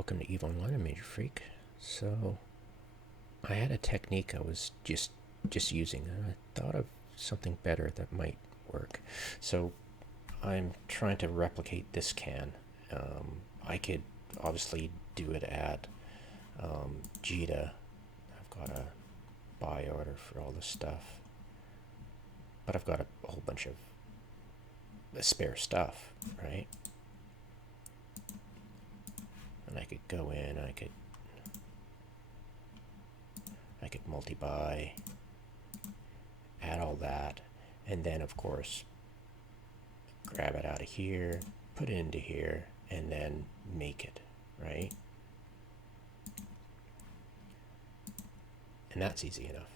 Welcome to EVE Online, I'm Major Freak. So, I had a technique I was just using, and I thought of something better that might work. So, I'm trying to replicate this can. I could obviously do it at Jita. I've got a buy order for all this stuff, but I've got a whole bunch of spare stuff, right? And I could go in, I could multi-buy, add all that, and then of course grab it out of here, put it into here, and then make it, right? And that's easy enough.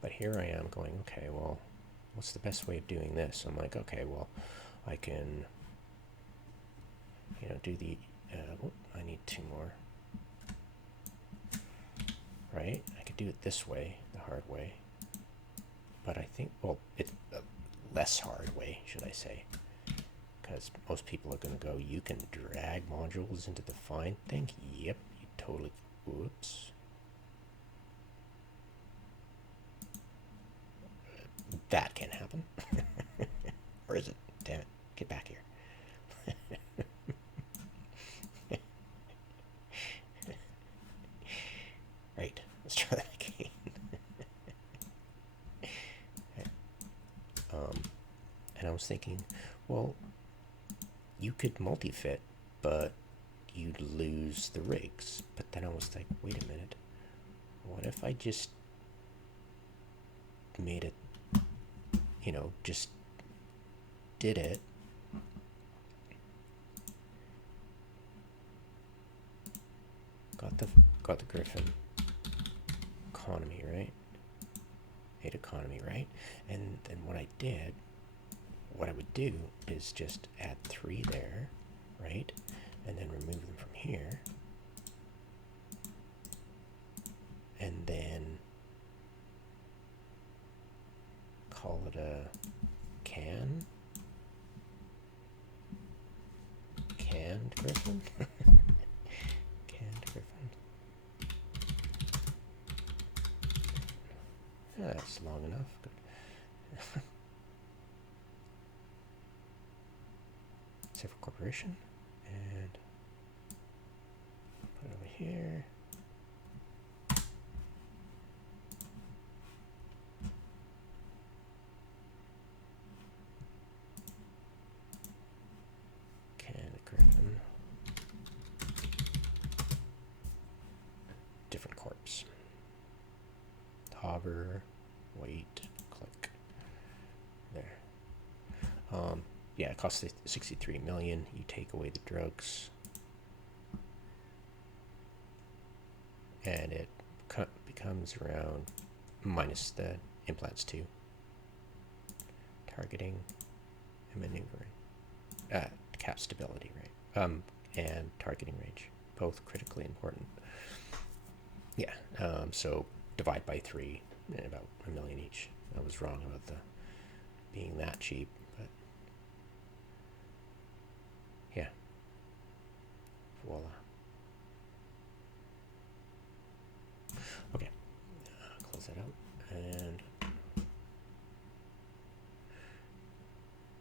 But here I am going, okay, well, what's the best way of doing this? I'm like, okay, well, I can, do the, I need two more, right? I could do it this way, the hard way. But I think, well, it's a less hard way, should I say. Because most people are going to go, you can drag modules into the find thing? Yep, you totally, whoops. That can happen. Or is it? Damn it, get back here. Right, let's try that again. And I was thinking, well, you could multi-fit, but you'd lose the rigs. But then I was like, wait a minute, what if I just made it, just did it, got the Griffin economy, right? 8 economy, right? And then what I would do is just add 3 there, right? And then remove them from here. And then call it a canned Griffin. Canned Griffin. That's long enough. Good. Save for corporation and put it over here. Canned Griffin. Different corpse. Hover, wait, click. There. Yeah, it costs 63 million. You take away the drugs, and it becomes around minus the implants too. Targeting and maneuvering, cap stability, right? And targeting range, both critically important. Yeah. So divide by 3, and about 1 million each. I was wrong about the being that cheap, but yeah. Voila. Okay. Close that out. And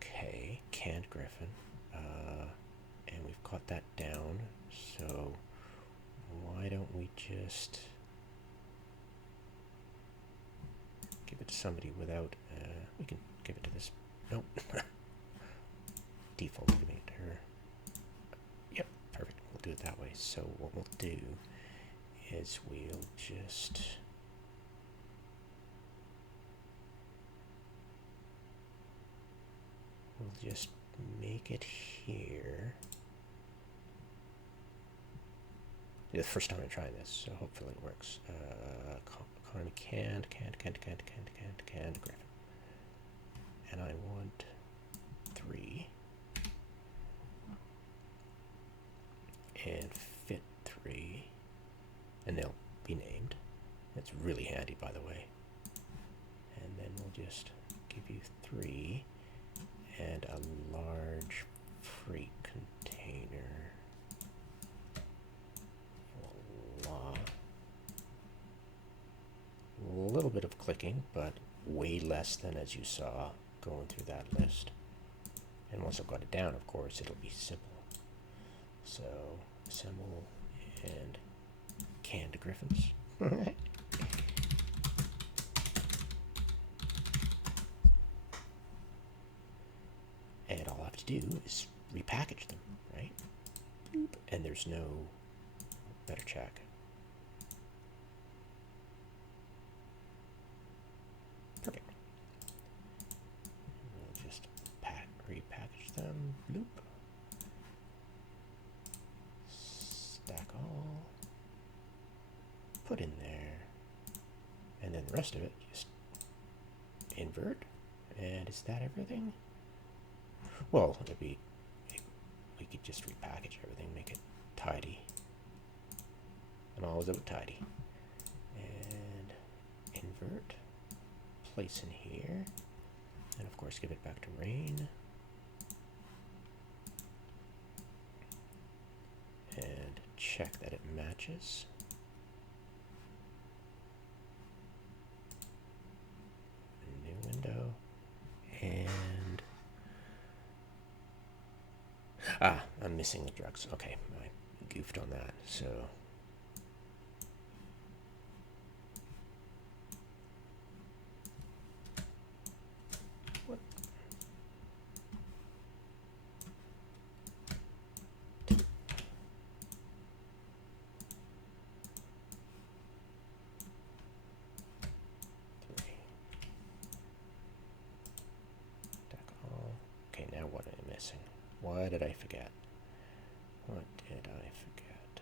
okay, canned Griffin. And we've got that down. So why don't we just give it to somebody without, we can give it to this, nope. Default giving it to her. Yep, perfect, we'll do it that way. So what we'll do is we'll just make it here. The first time I'm trying this, so hopefully it works. Economy canned Griffin. And I want 3. And fit 3. And they'll be named. That's really handy, by the way. And then we'll just give you 3 and a large freight container. clicking, but way less than as you saw going through that list. And once I've got it down, of course, it'll be simple. So assemble and canned Griffins. And all I have to do is repackage them, right? And there's no better check. Perfect. We'll just repackage them. Bloop. Stack all. Put in there. And then the rest of it, just invert. And is that everything? Well, it'd be, we could just repackage everything, make it tidy. I'm always about tidy. And invert, place in here, and of course give it back to rain. And check that it matches. New window. And I'm missing the drugs. Okay, I goofed on that. So what? Okay, now what am I missing? What did I forget? What did I forget?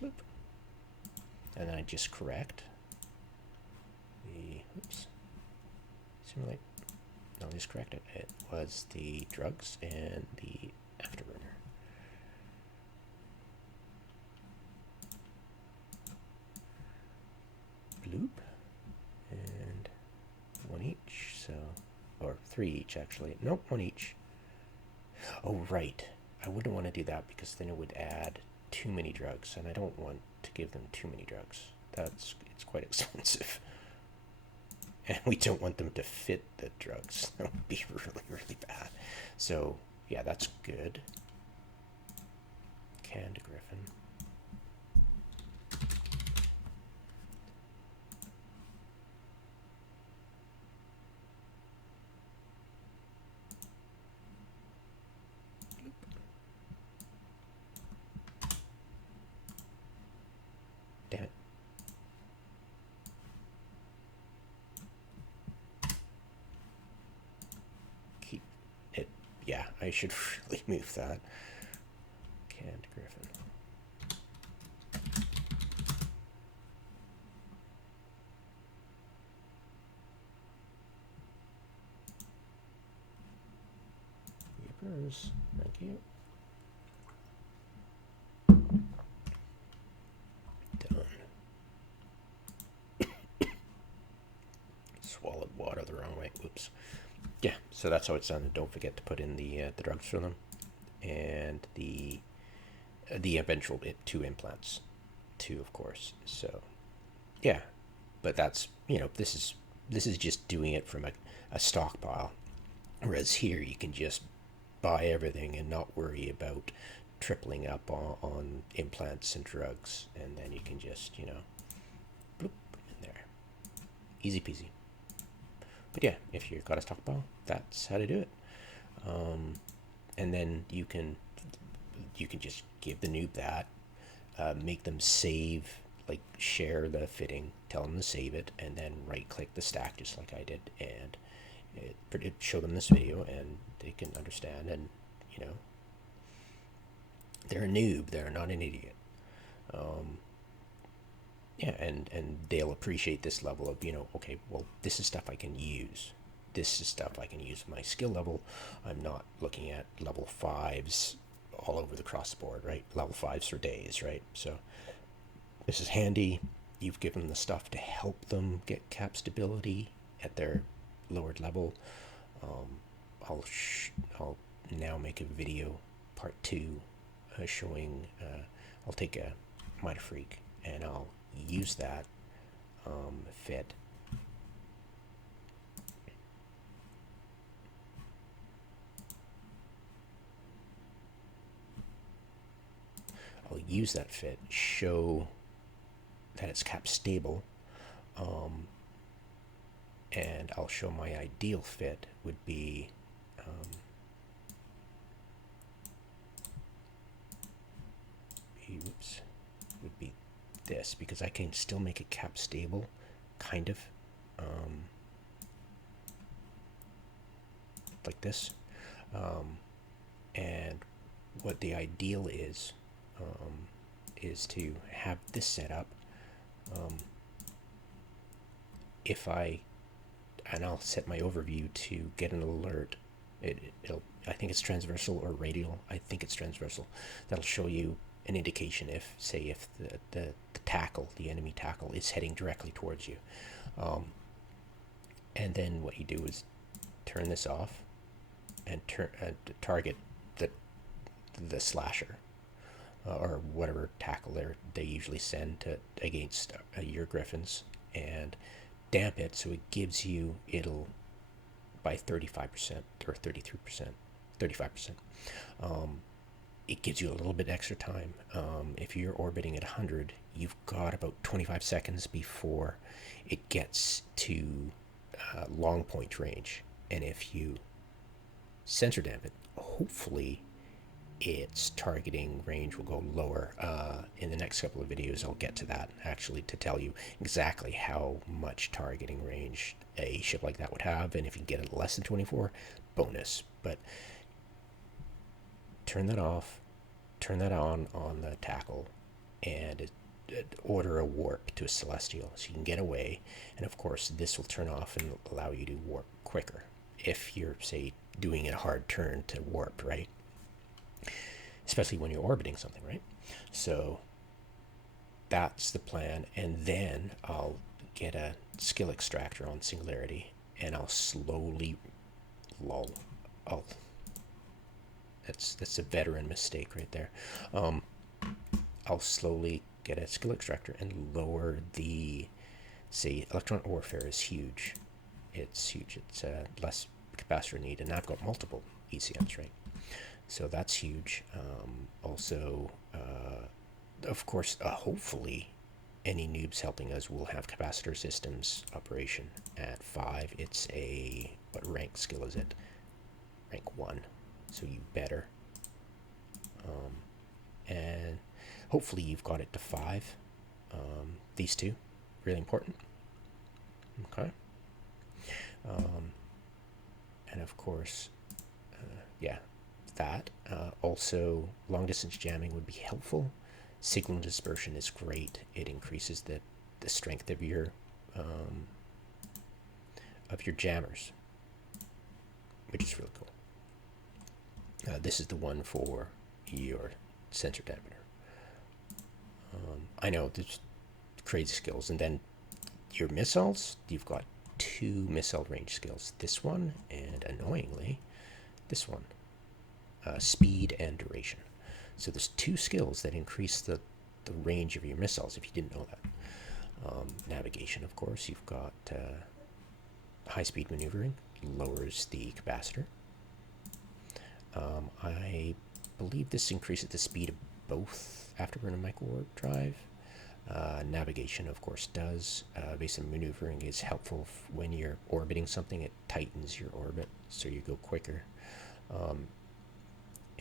Bloop. And then I just correct the, oops, simulate. No, just correct it. It was the drugs and the Afterburner. Bloop. And one each, so, or three each actually. Nope, one each. Oh, right. I wouldn't want to do that because then it would add too many drugs, and I don't want to give them too many drugs. It's quite expensive. And we don't want them to fit the drugs. That would be really, really bad. So, yeah, that's good. Canned Griffin. Damn it. Keep it. Yeah, I should really move that. Canned Griffin. Papers. Thank you. Done. Swallowed water the wrong way. Oops. Yeah, so that's how it's done. Don't forget to put in the drugs for them, and the eventual two implants, too, of course. So, yeah, but that's, you know, this is just doing it from a stockpile, whereas here you can just buy everything and not worry about tripling up on implants and drugs, and then you can just, you know, bloop in there, easy peasy. But yeah, if you've got a stockpile, that's how to do it. And then you can just give the noob that, make them save, like share the fitting, tell them to save it, and then right click the stack just like I did, and it show them this video, and they can understand, and you know, they're a noob, they're not an idiot. Yeah, and they'll appreciate this level of, you know, okay, well, this is stuff I can use. This is stuff I can use my skill level. I'm not looking at level 5s all over the cross board, right? Level 5s for days, right? So this is handy. you've given them the stuff to help them get cap stability at their lowered level. I'll now make a video part 2 showing. I'll take a Monopropellant and I'll use that fit. I'll use that fit, show that it's cap stable, and I'll show my ideal fit would be would be this, because I can still make it cap stable, kind of, like this, and what the ideal is to have this set up. And I'll set my overview to get an alert. It'll, I think it's transversal or radial. I think it's transversal. That'll show you an indication if, say, if the tackle, the enemy tackle, is heading directly towards you. And then what you do is turn this off and target the slasher. Or whatever tackle they usually send against your Griffins, and damp it so it gives you, it'll by 35% or 33%, 35%. It gives you a little bit extra time. If you're orbiting at 100, you've got about 25 seconds before it gets to long point range, and if you sensor damp it, hopefully its targeting range will go lower. In the next couple of videos I'll get to that, actually, to tell you exactly how much targeting range a ship like that would have, and if you can get it less than 24, bonus. But turn that off, turn that on the tackle, and order a warp to a celestial so you can get away. And of course this will turn off and allow you to warp quicker if you're, say, doing a hard turn to warp, right? Especially when you're orbiting something, right? So that's the plan. And then I'll get a skill extractor on Singularity, and I'll slowly that's a veteran mistake right there. I'll slowly get a skill extractor and lower the, say, electronic warfare is huge. It's huge. It's less capacitor need, and I've got multiple ECMs, right? So that's huge. Also, of course, hopefully any noobs helping us will have capacitor systems operation at 5. It's a, what rank skill is it? Rank 1. So you better. And hopefully you've got it to 5. These two, really important. Okay. And of course, yeah, that. Also, long distance jamming would be helpful. Signal dispersion is great. It increases the strength of your jammers, which is really cool. This is the one for your sensor dampener. I know there's crazy skills, and then your missiles. You've got 2 missile range skills. This one, and annoyingly, this one. Speed and duration. So there's 2 skills that increase the range of your missiles, if you didn't know that. Navigation, of course. You've got high-speed maneuvering, lowers the capacitor. I believe this increases the speed of both Afterburner and Microwarpdrive. Navigation, of course, does. Basic maneuvering is helpful when you're orbiting something. It tightens your orbit, so you go quicker.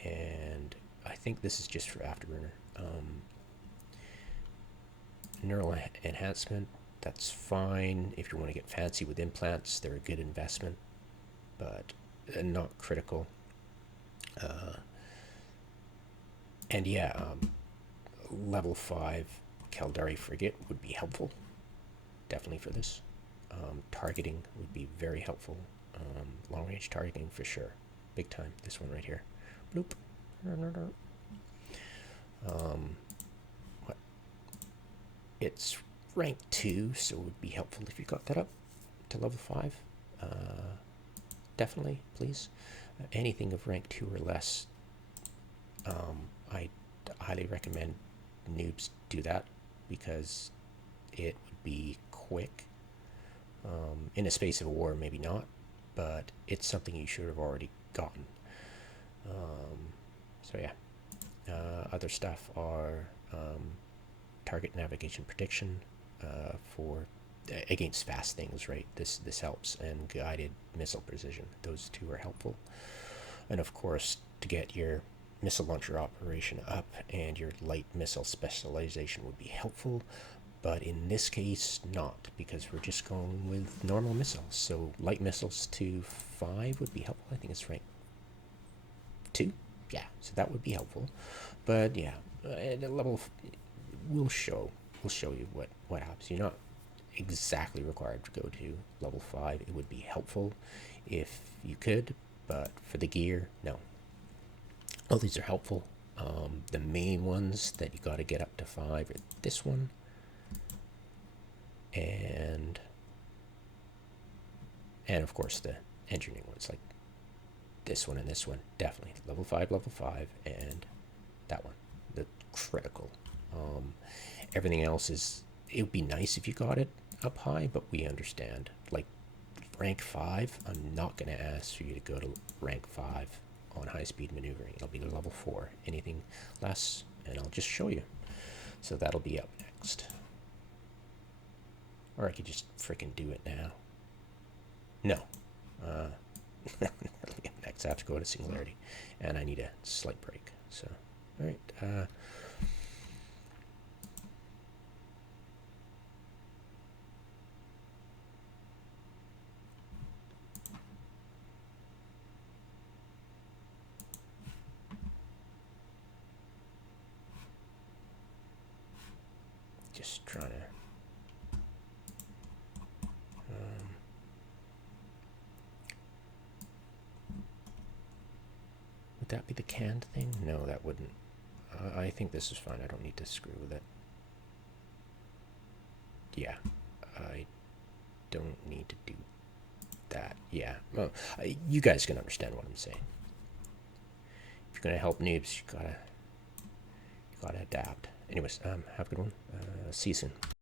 And I think this is just for Afterburner. Neural enhancement, that's fine. If you want to get fancy with implants, they're a good investment, but not critical. And yeah, level 5 Caldari frigate would be helpful, definitely for this. Targeting would be very helpful. Long range targeting for sure, big time. This one right here. Bloop. What? It's rank 2, so it would be helpful if you got that up to level 5. Definitely, please. Anything of rank 2 or less, I highly recommend noobs do that because it would be quick. In a space of a war, maybe not, but it's something you should have already gotten. So yeah, other stuff are target navigation prediction for against fast things, right? This helps, and guided missile precision. Those two are helpful, and of course to get your missile launcher operation up and your light missile specialization would be helpful. But in this case, not, because we're just going with normal missiles. So light missiles to 5 would be helpful. I think it's rank 2. Yeah, so that would be helpful. But yeah, at a level, we'll show you what happens. You're not exactly required to go to level 5. It would be helpful if you could, but for the gear, no. All these are helpful. The main ones that you got to get up to 5 are this one, and of course the engineering ones, like this one and this one, definitely level 5, and that one, the critical. Everything else is, it would be nice if you got it up high, but we understand. Like rank 5, I'm not going to ask for you to go to rank 5 on high-speed maneuvering. It'll be level 4. Anything less, and I'll just show you. So that'll be up next. Or I could just freaking do it now. No. That'll be up next. I have to go to Singularity, and I need a slight break. So, all right. Just trying to. Would that be the canned thing? No, that wouldn't. I think this is fine. I don't need to screw with it. Yeah, I don't need to do that. Yeah, well, you guys can understand what I'm saying. If you're gonna help noobs, you gotta adapt. Anyways, have a good one. See you soon.